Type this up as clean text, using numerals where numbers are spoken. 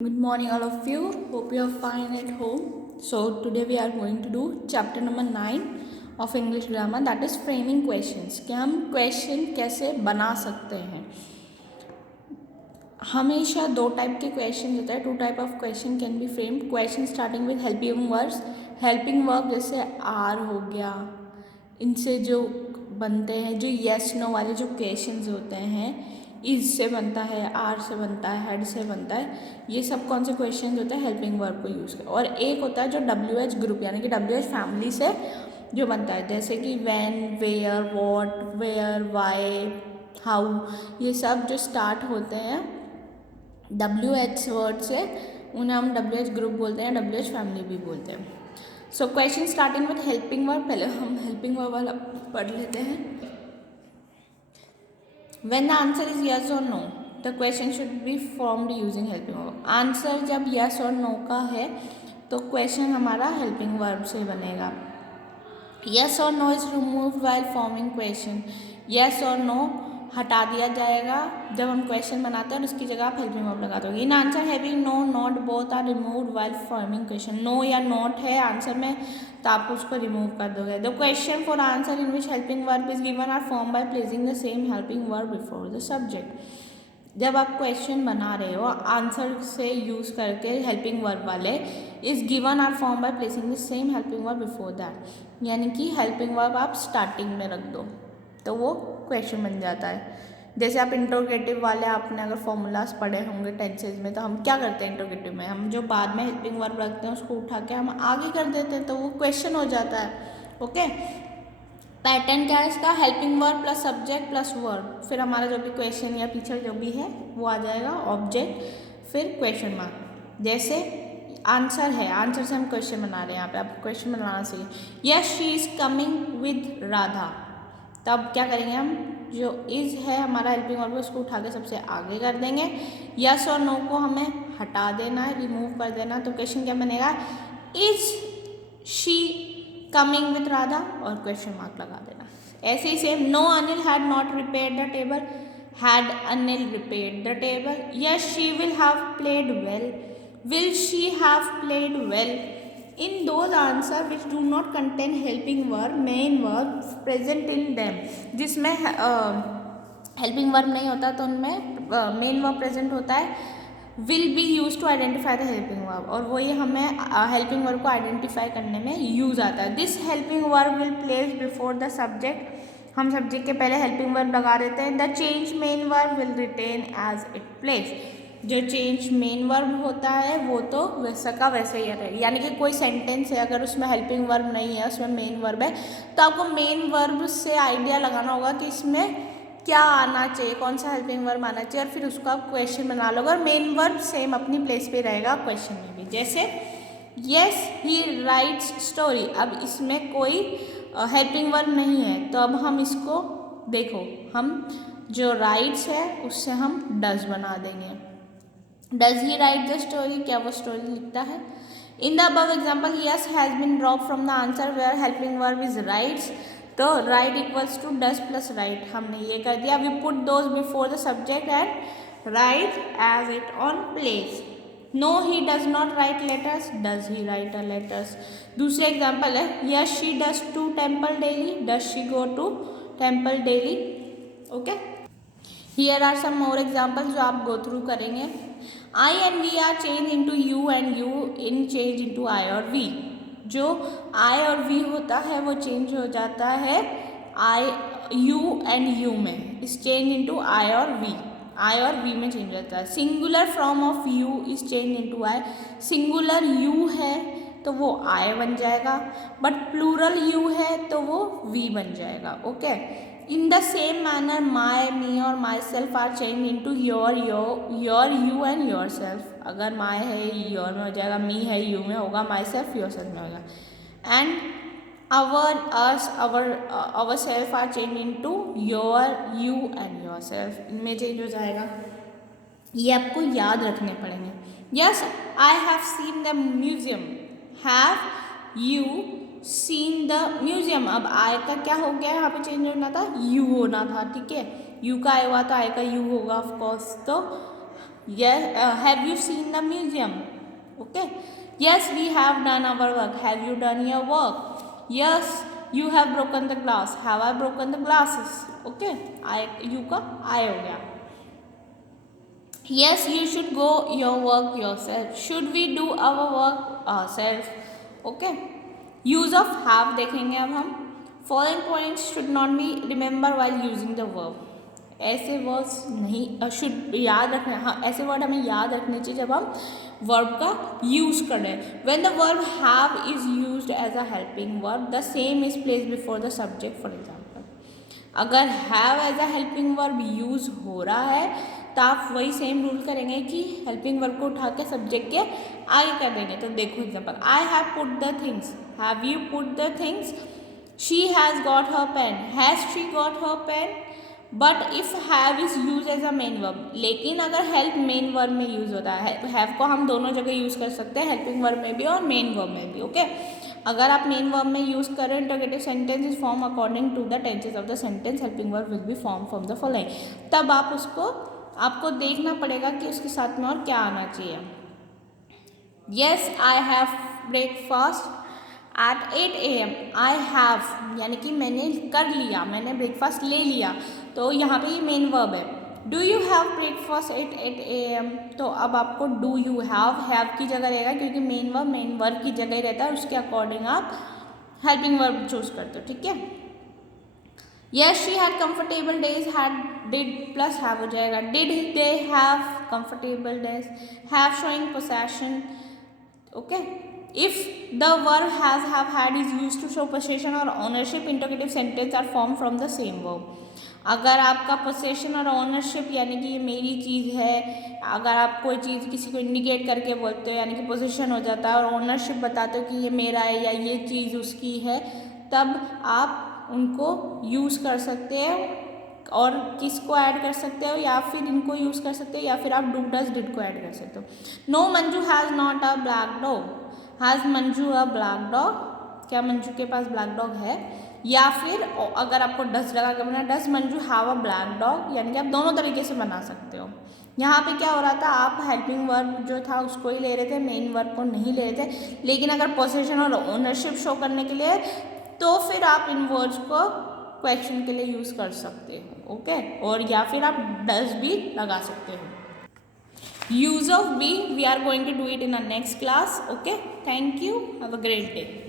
Good morning, all of you. Hope you are fine at home. So, today we are going to do chapter number 9 of English grammar, that is framing questions. कि हम question कैसे बना सकते हैं. हमेशा दो type के question होते हैं. Two type of question can be framed. Question starting with helping words. Helping verb जैसे आर हो गया, इनसे जो बनते हैं, जो येस नो वाले जो क्वेश्चंस होते हैं, इज से बनता है, आर से बनता है, हेड से बनता है. ये सब कौन से क्वेश्चन होते हैं हेल्पिंग वर्ब को यूज़ कर. और एक होता है जो WH ग्रुप यानी कि WH फैमिली से जो बनता है, जैसे कि when, where, what, where, why, how. ये सब जो स्टार्ट होते हैं WH वर्ड से, उन्हें हम WH ग्रुप बोलते हैं, WH फैमिली भी बोलते हैं. So question starting with helping verb. पहले हम हेल्पिंग वर्ब वाला पढ़ लेते हैं. When the answer is yes or no, the question should be formed using helping verb. Answer जब yes और no का है तो क्वेश्चन हमारा हेल्पिंग वर्ब से बनेगा. yes और no is removed while forming question. yes और no हटा दिया जाएगा जब हम क्वेश्चन बनाते हैं और उसकी जगह आप हेल्पिंग वर्ब लगा दोगे. In answer having no, not, both are removed while forming question. No या नॉट है आंसर में तो आप उसको रिमूव कर दोगे. The question for answer in which helping verb is given are form by placing the same helping verb before the subject. जब आप क्वेश्चन बना रहे हो आंसर से यूज़ करके हेल्पिंग वर्ब वाले, is given are form by placing the same helping verb before that. यानी कि हेल्पिंग वर्ब आप स्टार्टिंग में रख दो तो वो क्वेश्चन बन जाता है. जैसे आप इंट्रोगेटिव वाले आपने अगर फॉर्मूलाज पढ़े होंगे टेंसेज में, तो हम क्या करते हैं इंट्रोगेटिव में, हम जो बाद में हेल्पिंग वर्ब रखते हैं उसको उठा के हम आगे कर देते हैं तो वो क्वेश्चन हो जाता है. ओके. पैटर्न क्या है इसका, helping verb plus subject plus verb, फिर हमारा जो भी क्वेश्चन या पीछे जो भी है वो आ जाएगा, ऑब्जेक्ट, फिर क्वेश्चन मार्क. जैसे आंसर है, आंसर से हम क्वेश्चन बना रहे हैं, यहाँ पे आपको क्वेश्चन बनाना चाहिए. Yes she is coming with Radha. तब क्या करेंगे हम, जो इज है हमारा हेल्पिंग वर्ब उसको उठा के सबसे आगे कर देंगे. यस और नो को हमें हटा देना है, रिमूव कर देना. तो क्वेश्चन क्या बनेगा, is she coming with Radha और क्वेश्चन मार्क लगा देना. ऐसे ही same, no Anil had not repaired the table. Had Anil repaired the table. Yes she will have played well. Will she have played well. In those answer which do not contain helping verb, main verb present in them, जिसमें helping verb नहीं होता तो उनमें main verb present होता है, will be used to identify the helping verb. और वो ये हमें helping verb को identify करने में use आता है. This helping verb will place before the subject. हम सब्जेक्ट के पहले हेल्पिंग वर्ब लगा देते हैं. The change main verb will retain as it place. जो चेंज मेन वर्ब होता है वो तो वैसा का वैसे ही रहेगा. यानी कि कोई सेंटेंस है अगर उसमें हेल्पिंग वर्ब नहीं है, उसमें मेन वर्ब है, तो आपको मेन वर्ब से आइडिया लगाना होगा कि इसमें क्या आना चाहिए, कौन सा हेल्पिंग वर्ब आना चाहिए, और फिर उसको आप क्वेश्चन बना लोगे और मेन वर्ब सेम अपनी प्लेस पे रहेगा क्वेश्चन में भी. जैसे यस ही राइट्स स्टोरी. अब इसमें कोई हेल्पिंग वर्ब नहीं है तो अब हम इसको देखो, हम जो राइट्स है उससे हम डज बना देंगे. Does he write the story, क्या वो स्टोरी लिखता है. In the above example yes has been drop from the answer where helping verb is writes. तो write equals to does plus write, हमने ये कर दिया. We put those before the subject and write as it on place. No he does not write letters. Does he write a letters. दूसरे example है yes she does to temple daily. Does she go to temple daily. Okay. Here are some more examples जो आप go through करेंगे. I and we are changed into you and you in change into I और we. जो I और we होता है वो change हो जाता है I, you and you में. इस चेंज into I और we, I और we में चेंज हो जाता है. Singular form of you is change into I. Singular you है तो वो I बन जाएगा, बट प्लूरल you है तो वो we बन जाएगा. Okay. In the same manner, my, me और myself are changed into your, you and yourself. अगर my है your में हो जाएगा, me है you में होगा, myself yourself में होगा. And our, us, ourself are changed into your, you and yourself. इनमें चेंज हो जाएगा. ये आपको याद रखने पड़ेंगे. Yes, I have seen the museum. Have you scene the museum. अब आय का क्या हो गया, यहाँ पे चेंज होना था, यू होना था. ठीक है, यू का आय हुआ तो आय का यू होगा ऑफकोर्स. तो have you seen the museum? Okay, yes we have done our work, have you done your work? Yes you have broken the glass, have I broken the glasses? Okay, I you का I हो गया. Yes, you should go your work yourself. Should we do our work ourselves? Okay. Use of have देखेंगे अब हम. Following points should not be remembered while using the verb. ऐसे words नहीं should याद रखना. हाँ, ऐसे वर्ड हमें याद रखने चाहिए जब हम वर्ब का यूज कर रहे हैं. When the verb have is used as a helping verb, the same is placed before the subject. For example, अगर have as a helping verb use हो रहा है तो आप वही सेम रूल करेंगे कि हेल्पिंग वर्ब को उठा के सब्जेक्ट के आगे कर देंगे. तो देखो example, I have put the things, have you put the things? She has got her pen, has she got her pen? But if have is use as a main verb, लेकिन अगर help main verb में use होता है, have को हम दोनों जगह use कर सकते हैं, हेल्पिंग वर्ब में भी और मेन वर्ब में भी. ओके, अगर आप मेन वर्ब में यूज कर रहे हैं, interrogative sentence is form according to the tenses of the sentence, helping verb will be form from the following. तब आप उसको आपको देखना पड़ेगा कि उसके साथ में और क्या आना चाहिए. Yes I have breakfast at 8 AM. I have यानी कि मैंने कर लिया, मैंने ब्रेकफास्ट ले लिया, तो यहाँ पे ये मेन वर्ब है. Do you have breakfast at 8 AM? तो अब आपको डू यू हैव की जगह रहेगा, क्योंकि मेन वर्ब की जगह ही रहता है, उसके अकॉर्डिंग आप हेल्पिंग वर्ब चूज करते हो. ठीक है. Yes, she had comfortable days, had did plus have हो जाएगा. Did they have comfortable days? Have showing possession. Okay. If the verb has, have, had is used to show possession or ownership, interrogative sentence are formed from the same verb. अगर आपका possession और ownership यानी कि ये मेरी चीज़ है, अगर आप कोई चीज़ किसी को इंडिकेट करके बोलते हो यानी कि possession हो जाता है, और ownership बताते हो कि ये मेरा है या ये चीज़ उसकी है, तब आप उनको यूज़ कर सकते हो. और किसको ऐड कर सकते हो, या फिर इनको यूज़ कर सकते हो, या फिर आप डू डज डिड को ऐड कर सकते हो. No Manju has not a black dog. Has Manju a black dog? क्या मंजू के पास ब्लैक डॉग है? या फिर अगर आपको डज लगा के बना, does Manju have a black dog, यानी कि आप दोनों तरीके से बना सकते हो. यहाँ पे क्या हो रहा था, आप हेल्पिंग वर्ब जो था उसको ही ले रहे थे, मेन वर्ब को नहीं ले रहे थे. लेकिन अगर पोसेशन और ओनरशिप शो करने के लिए, तो फिर आप इन वर्ड्स को क्वेश्चन के लिए यूज़ कर सकते हो. ओके, और या फिर आप डज भी लगा सकते हो. Use of be we are going to do it in a next class. Okay, thank you, have a great day.